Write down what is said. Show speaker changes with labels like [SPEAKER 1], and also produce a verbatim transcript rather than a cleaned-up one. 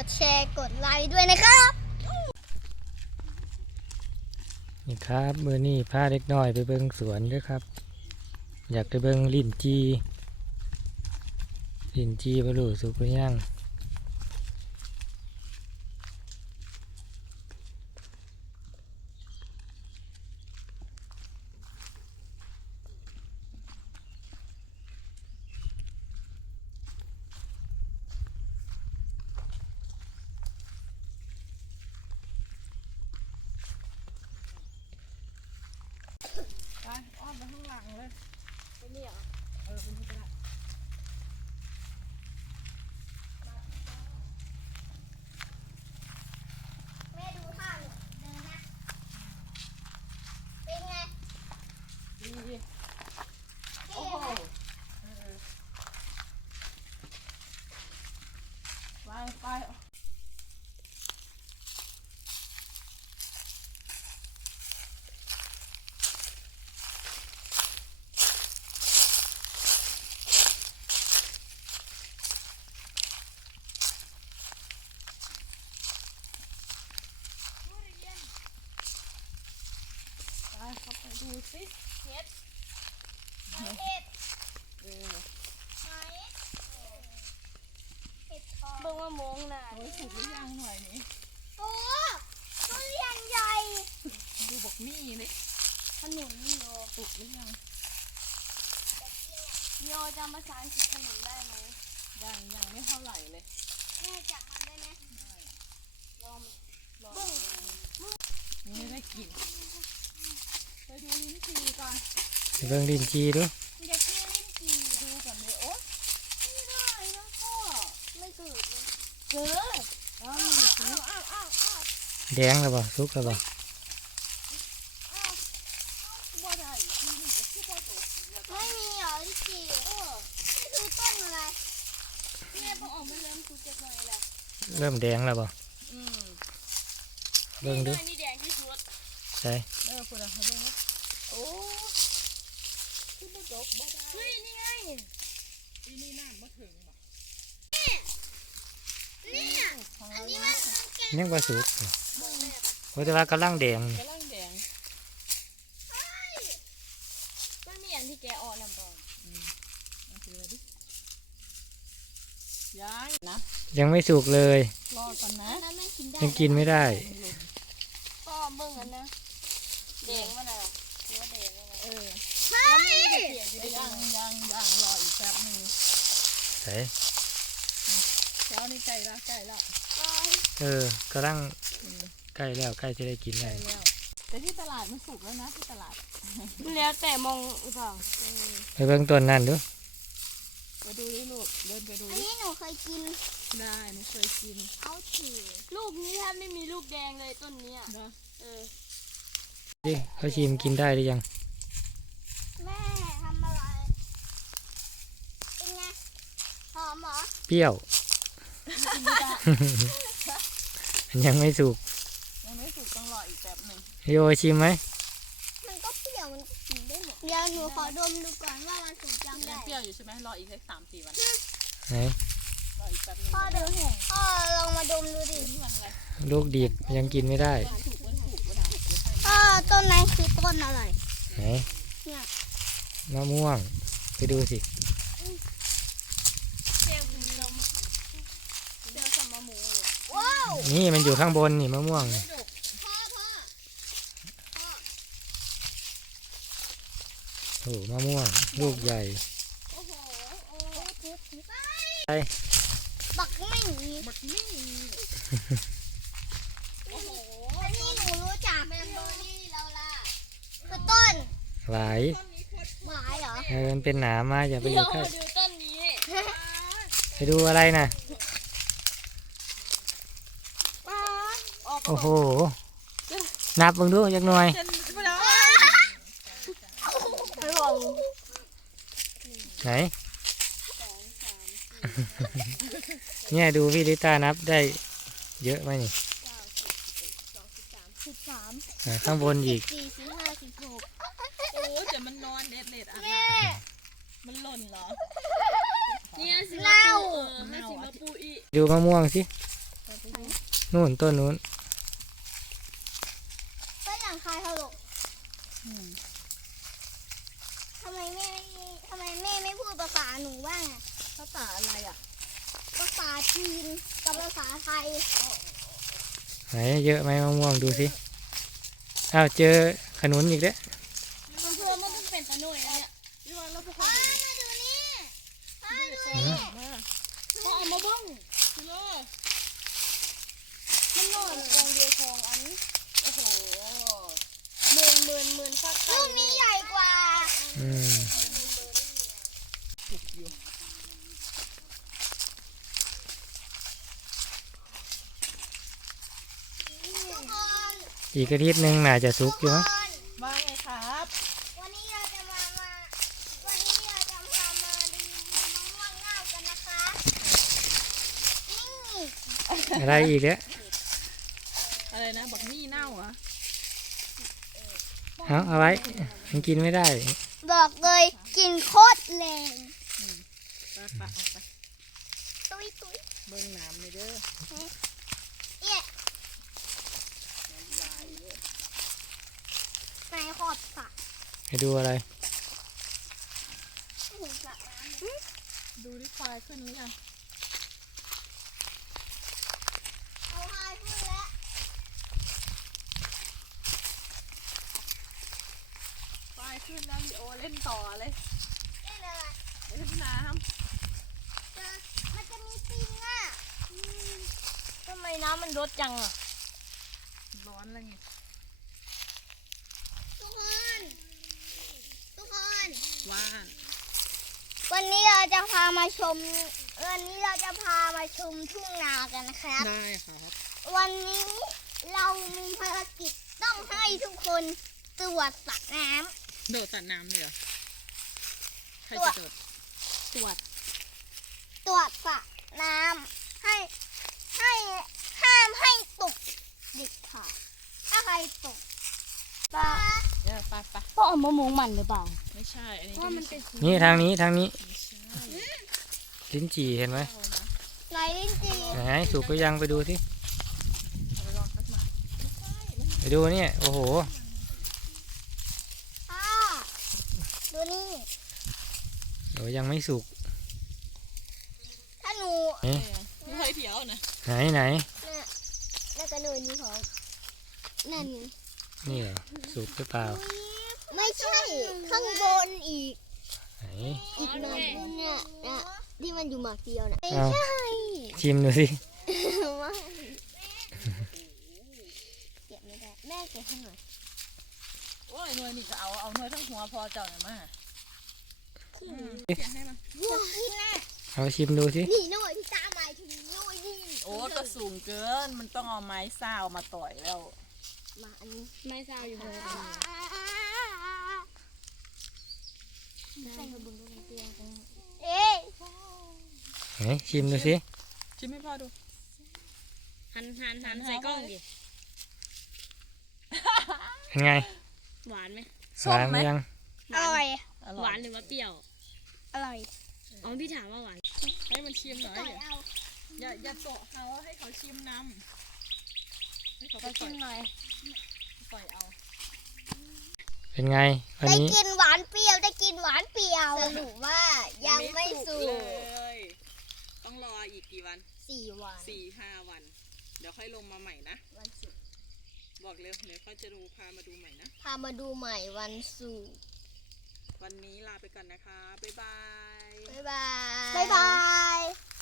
[SPEAKER 1] แชร์กดไลค์ด้วยนะครับ
[SPEAKER 2] นี่ครับมือนี่พาเล็กน้อยไปเบิ่งสวนด้วยครับ อยากไปเบิ่งลิ้นจีลิ้นจีบรรลุสุกหรือยัง
[SPEAKER 3] อ้อมไปข้างหลังเลยไปนี่เหรอเออเป็นที่กระดาษ
[SPEAKER 1] แม่ดูท่าหนูเดินนะเป็นไง
[SPEAKER 3] ดีดีโอ้โหเออไปไปเข้าไปดูสิเฮ็ด
[SPEAKER 1] เห็ด
[SPEAKER 3] เออ
[SPEAKER 1] ไหนเห็ดทอง
[SPEAKER 4] เบิ่งว่ามงน่ะ
[SPEAKER 3] โอ้ยถูกหรือยังหน่อยนี่
[SPEAKER 1] โอ้ทุเรียนใหญ่
[SPEAKER 3] ดูบอกนี่เลย
[SPEAKER 4] ขนุนโย
[SPEAKER 3] ถูกหรือยัง
[SPEAKER 4] โยจำภาษาอังกฤษขนุนได้ไหม
[SPEAKER 3] ยังยังไม่เท่าไหร่เลย
[SPEAKER 1] แม่จับมันได้ไหม
[SPEAKER 4] ลองลอง
[SPEAKER 3] นี่ไม่ได้กินไปดูลิ้นจี่ก่อน
[SPEAKER 2] ไปเบิ่งลิ้นจีดู
[SPEAKER 1] อยากกินลิ้นจี่
[SPEAKER 3] ดูก่อนเลยโอ๊ยไม่ได้นะพ่อ
[SPEAKER 1] ไม่เกิดเลย
[SPEAKER 4] เกิด
[SPEAKER 3] อ้าวอ้าวอ้าวอ้าวอ้าว
[SPEAKER 2] แดงแล้วบ่สุกแล้วบ่
[SPEAKER 3] บ่ได้ที่นี่ก็คือบ่โตแล้วก็
[SPEAKER 1] ไม่มีเหรอลิ้นจี่เออไม่ดูต้นอะไร
[SPEAKER 4] แม่ต้องออกมาเริ่มคุยจักหน่อยแหละ
[SPEAKER 2] เริ่มแดงแล้วบ่
[SPEAKER 3] อืม
[SPEAKER 2] เบิ่งดู
[SPEAKER 4] นี่แดงที่สุด
[SPEAKER 2] ใช่
[SPEAKER 3] เออคุณอะเขาเบิ่งนะโอ้คือบ่จบบ่ได้
[SPEAKER 4] เฮ้ยนี่ไง
[SPEAKER 3] ที่นี่น้ำบ่ถึงบ่
[SPEAKER 1] เนี่ย
[SPEAKER 3] ของ
[SPEAKER 1] อัน
[SPEAKER 3] เรา
[SPEAKER 1] นี้
[SPEAKER 3] นะ
[SPEAKER 1] มันมันแก่
[SPEAKER 2] ยังบ่สุกโอ้แต่ว่ากำลังแดง
[SPEAKER 3] กำลังแดง
[SPEAKER 4] มันมีอย่างที่แกอ่อนลำบอง
[SPEAKER 3] อืมเอาถือไว้ดิย้ายนะ
[SPEAKER 2] ยังไม่สุกเลย
[SPEAKER 3] รอก่อนนะ
[SPEAKER 1] อันนั้นไม่กินได้
[SPEAKER 2] ยังกินไม่ได้
[SPEAKER 4] ก็เบิ่งกันนะแดงมันน่ะหัวแดงมันน่ะ
[SPEAKER 3] เออ
[SPEAKER 1] ใช่
[SPEAKER 4] เขียนอยู่
[SPEAKER 3] ไป
[SPEAKER 4] ใน
[SPEAKER 3] ยังยังยังรออีกแป๊บหนึง
[SPEAKER 2] ใช่
[SPEAKER 3] เช้านี้ไก่ละไก่ละ
[SPEAKER 2] เออกำลังใกล้แล้วใกล้จะได้กิน
[SPEAKER 3] ไก่
[SPEAKER 2] แล้ว
[SPEAKER 3] แล้วแต่ที่ตลาดมันสุกแล้วนะที่ตลาด
[SPEAKER 4] มันแล้วแต่มองหรือเปล่า
[SPEAKER 2] ไปเบิ่งต้นนั่นดู
[SPEAKER 3] ไปดูดิลูกเดินไปดู
[SPEAKER 1] อัน
[SPEAKER 3] ดิ
[SPEAKER 1] นี้หนูเคยกิน
[SPEAKER 3] ได้หนูเคยกิน
[SPEAKER 1] เอาถือ
[SPEAKER 4] ลูกนี้แทบไม่มีลูกแดงเลยต้นเนี้ย
[SPEAKER 3] เนาะ
[SPEAKER 4] เออ
[SPEAKER 2] ดิเขาชิมกินได้หรือยัง
[SPEAKER 1] แม่ทำอะไรเป็นไงหอมเหรอ
[SPEAKER 2] เปรี้ยว
[SPEAKER 3] กินไม่ได้
[SPEAKER 2] ยังไม่สุก
[SPEAKER 3] ยังไม่สุกต้องรออีกแป๊บหนึง
[SPEAKER 2] โยชิมไหม
[SPEAKER 1] มันก็เปรี้ยวมันก็กินได้หมดเดี๋ยวหนูขอดมดูก่อนว่ามันถูกจำ
[SPEAKER 3] ยั
[SPEAKER 1] ได้
[SPEAKER 3] งเปรี้ยวอยู่ใช่ไหมรออีกสักสามสี่วัน
[SPEAKER 2] ไหน
[SPEAKER 3] รออีกแป๊บหนึง
[SPEAKER 1] พ่อดูพ่อลองมาดมดูดิ
[SPEAKER 3] นี่มันอะไร
[SPEAKER 2] ลูกดีดยังกินไม่ได้
[SPEAKER 3] มันสุกมันสุกมันสุกเดี๋ยวให้
[SPEAKER 1] พ่อต้นนั้นคือต้นอะไร
[SPEAKER 2] ไหน
[SPEAKER 1] เนี่ย
[SPEAKER 2] มะม่วงไปดูสิ
[SPEAKER 4] เจียวถึงนมเจียวสัมมะหมูเลย
[SPEAKER 1] ว้าว
[SPEAKER 2] นี่มันอยู่ข้างบนนี่มะม่วงนี่
[SPEAKER 1] พ่อพ่อ
[SPEAKER 2] โอ้มะม่วงลูกใหญ่
[SPEAKER 1] โอ้โหโอ้โหทุบ
[SPEAKER 2] ไป
[SPEAKER 1] บักไม่มี
[SPEAKER 3] บักนี่
[SPEAKER 1] โอ้โหอันนี้หนูรู้จักเมมเบอร์นี่เราล่ะคือต้น
[SPEAKER 2] หวาย
[SPEAKER 1] หวายเหรอ
[SPEAKER 2] เออมันเป็นหนามมาอย่าไปอ
[SPEAKER 4] เดี๋ย
[SPEAKER 2] ยู่
[SPEAKER 4] ว
[SPEAKER 2] ใกล้
[SPEAKER 4] มาดูต้นนี้
[SPEAKER 2] ไปดูอะไรนะ
[SPEAKER 4] ออก
[SPEAKER 2] โอ้โหนับเบิ่งดูจักหน่อย
[SPEAKER 3] ฉันไม่ได้
[SPEAKER 4] ไปบอก
[SPEAKER 2] ไหน เนี่ยดูพี่ลิต้านับได้เยอะไหมนี่
[SPEAKER 1] สิบสาม
[SPEAKER 2] อ่าข้างบนอีก
[SPEAKER 1] สี่สิบห้าสิบหก
[SPEAKER 3] โอ้แต่มันนอนเด็ดเด็ดอ่ะ
[SPEAKER 1] แม่
[SPEAKER 3] มันหล่นเหรอ
[SPEAKER 4] เนี่ยสิมา
[SPEAKER 1] เน่า
[SPEAKER 4] ปูเออให้สิมาปูอี
[SPEAKER 2] ดูมะม่วงสิ
[SPEAKER 3] ไปดู
[SPEAKER 2] นู่นต้นนู้น
[SPEAKER 1] ก็อย่างคายถลก
[SPEAKER 3] อืม
[SPEAKER 1] ทำไมแม่ไม่ทำไมแม่ไม่พูดภาษาหนูบ้างอะ
[SPEAKER 3] ภาษาอะไรอ่ะ
[SPEAKER 1] ภาษาจีนกับภาษาไทย
[SPEAKER 2] ไหนเยอะไหมมะม่วงดูสิอ้าวเจอขนุนอีกแล้ว
[SPEAKER 4] มันเพื่อมันต้องเป็นตะหน่วยแล้วเนี่ย
[SPEAKER 3] พี่วันแล้วพวกเขา
[SPEAKER 1] อ้า
[SPEAKER 3] เดี๋ยวนี้
[SPEAKER 1] มาดูนี่อ้าดูนี่
[SPEAKER 3] มา
[SPEAKER 4] พอเอามาเบิ้ง
[SPEAKER 3] พี่โล
[SPEAKER 4] มันนอนกองเดียวคองอันโอ้โหหมื่นหมื่นหมื่นฟักไก่
[SPEAKER 1] ลูกนี้ใหญ่กว่า
[SPEAKER 2] อืม
[SPEAKER 3] สุกอยู่
[SPEAKER 1] ทุกคน
[SPEAKER 2] อีกอาทิตย์หนึ่งน่าจะสุกอยู่มั้ง
[SPEAKER 1] ทุกคน
[SPEAKER 3] ว่าไงครับ
[SPEAKER 1] วันนี้เราจะมามาวันนี้เราจะพามาดูมะม่วงเง่ากันนะคะนี่
[SPEAKER 2] อะไรอีกแล้ว
[SPEAKER 3] อะไรนะบักมี่เน่าเหรอ
[SPEAKER 2] เอาเอาไว้มันกินไม่ได้
[SPEAKER 1] บอกเลยกินโคตรแรง
[SPEAKER 3] ไปไปเอาไป
[SPEAKER 1] ตุ้ยตุ้ย
[SPEAKER 3] เบิ่งน้ำเลยเด้อ
[SPEAKER 1] เอ๊ะไหนขอบสระ
[SPEAKER 2] ให้ดูอะไร
[SPEAKER 1] ไม่เห็นสระน้ำเลย
[SPEAKER 3] ดูดิควายขึ้นหรือยัง
[SPEAKER 1] เอาพายขึ้นแล้ว
[SPEAKER 3] ควายขึ้นแล้วลีโอเล่นต่อเลย
[SPEAKER 1] ได้เลย
[SPEAKER 3] เล่นน้
[SPEAKER 1] เจอมันจะมีปิงอ่ะอืม
[SPEAKER 4] ทำไมน้ำมันลดจังอ่ะ
[SPEAKER 3] ำร้อนอะไรเงี้ย
[SPEAKER 1] ทุกคน ทุกคน
[SPEAKER 3] ว่าน
[SPEAKER 1] วันนี้เราจะพามาชม วันนี้เราจะพามาชมทุ่งนากันนะครับ
[SPEAKER 3] ได้ครับ
[SPEAKER 1] วันนี้เรามีภารกิจต้องให้ทุกคนตรวจสระน้
[SPEAKER 3] โดดตัดน้ำเลยเหรอใคร
[SPEAKER 1] ตัว
[SPEAKER 3] จะโดด
[SPEAKER 4] ตรวจ
[SPEAKER 1] ำตรวจสระน้ำให้ให้ห้ามให้ตกเด็ดขาดถ้าใครตกปลา
[SPEAKER 3] เออไปไป
[SPEAKER 4] พ่อเอามะม่วงมันหรือเปล่า
[SPEAKER 3] ไม่ใช่อันนี้
[SPEAKER 4] เพราะมันเป็น
[SPEAKER 2] นี่ทางนี้ทางนี้
[SPEAKER 3] ไม่ใช่
[SPEAKER 2] ลิ้นจี่เห็นไหม
[SPEAKER 3] เอานะ
[SPEAKER 1] ไหนลิ้นจี่
[SPEAKER 2] ไหนสุกก็ยังไปดูสิ
[SPEAKER 3] เอาไปลองสักหน่อย
[SPEAKER 2] ไปดูเนี่ยโอ้โห
[SPEAKER 1] อ่าดูนี่
[SPEAKER 2] เดี๋ยวยังไม่สุก
[SPEAKER 1] ถ้าหนู
[SPEAKER 2] เอ๊ะ
[SPEAKER 3] ไม่ค่อยเถียวนะ
[SPEAKER 2] ไหนไหน
[SPEAKER 1] เนี่ยน่าจะหนูนี่ของนั่นนี่
[SPEAKER 2] นี่เหรอสุกหรือเปล่า
[SPEAKER 1] ไม่ใช่ข้างบนอีก
[SPEAKER 2] ไหน
[SPEAKER 1] อีกหน่อยนึงเนี่ยนะที่มันอยู่หมากเดียวน่ะไม่
[SPEAKER 2] เอา
[SPEAKER 1] ใช่
[SPEAKER 2] ชิมดูสิ
[SPEAKER 1] ไม่เก็บไม่ได้แม่เก็บให้หน่อย
[SPEAKER 3] โอ้ยหน่วยนี่ก็เอาเอาหน่วยทั้งหัวพอเจ้าหน่อยมาอืมเขียนให้มา
[SPEAKER 1] อยากกินน่ะ
[SPEAKER 2] เอาชิมดูสิ
[SPEAKER 1] นี่หน่อยที่ตาหมายถึงหน่อยนี่
[SPEAKER 3] โอ้ก็สูงเกินมันต้องเอาไม้ซ่าวมาต่อยแล้ว
[SPEAKER 1] มาอันนี้
[SPEAKER 4] ไม่ทราบอยู่เลย
[SPEAKER 1] ใส่กระบุนด้วยเตียงกันเอ๊ะ
[SPEAKER 2] ไหนชิมดูสิ
[SPEAKER 3] ชิมให้พ่อดู
[SPEAKER 4] หันหันหันใส่กล้องดิ
[SPEAKER 2] เป็นไง
[SPEAKER 4] หวานไหม
[SPEAKER 2] หวานหรือยัง
[SPEAKER 1] อร่อย
[SPEAKER 3] อ
[SPEAKER 4] ห
[SPEAKER 3] ร่อ
[SPEAKER 4] วาย นหรือว่าเปรี้ยว
[SPEAKER 1] อร่อย
[SPEAKER 4] อ๋อพี่ถามว่าหวาน
[SPEAKER 3] ให้มันชิมหน่อย
[SPEAKER 1] ก่อย
[SPEAKER 3] เดี๋ยว
[SPEAKER 1] เอา
[SPEAKER 3] อย่าอย่าโตะเขาให้เขาชิมน้ำให้เขาไป
[SPEAKER 4] ก็
[SPEAKER 3] ปล่
[SPEAKER 4] ชิ
[SPEAKER 3] อย
[SPEAKER 4] มหน่อย
[SPEAKER 3] ปล่อยเอา
[SPEAKER 2] เป็นไงวัน
[SPEAKER 1] ได้
[SPEAKER 2] นี้
[SPEAKER 1] กินหวานเปรี้ยวได้กินหวานเปรี้ยวสรุปว่ายังไม่สุ
[SPEAKER 3] เล
[SPEAKER 1] ก
[SPEAKER 3] ย ต้องรออีกกี่วัน
[SPEAKER 1] สี่วัน
[SPEAKER 3] สี่ห้าวัน เดี๋ยวค่อยลงมาใหม่นะ
[SPEAKER 1] วันศุกร์
[SPEAKER 3] บอกเร็วเดี๋ยวเขาจะดูพามาดูใหม่นะ
[SPEAKER 1] พามาดูใหม่วันศุกร์
[SPEAKER 3] วันนี้ลาไปก่อนนะคะ บ๊ายบาย
[SPEAKER 1] บ๊ายบายบ๊ายบาย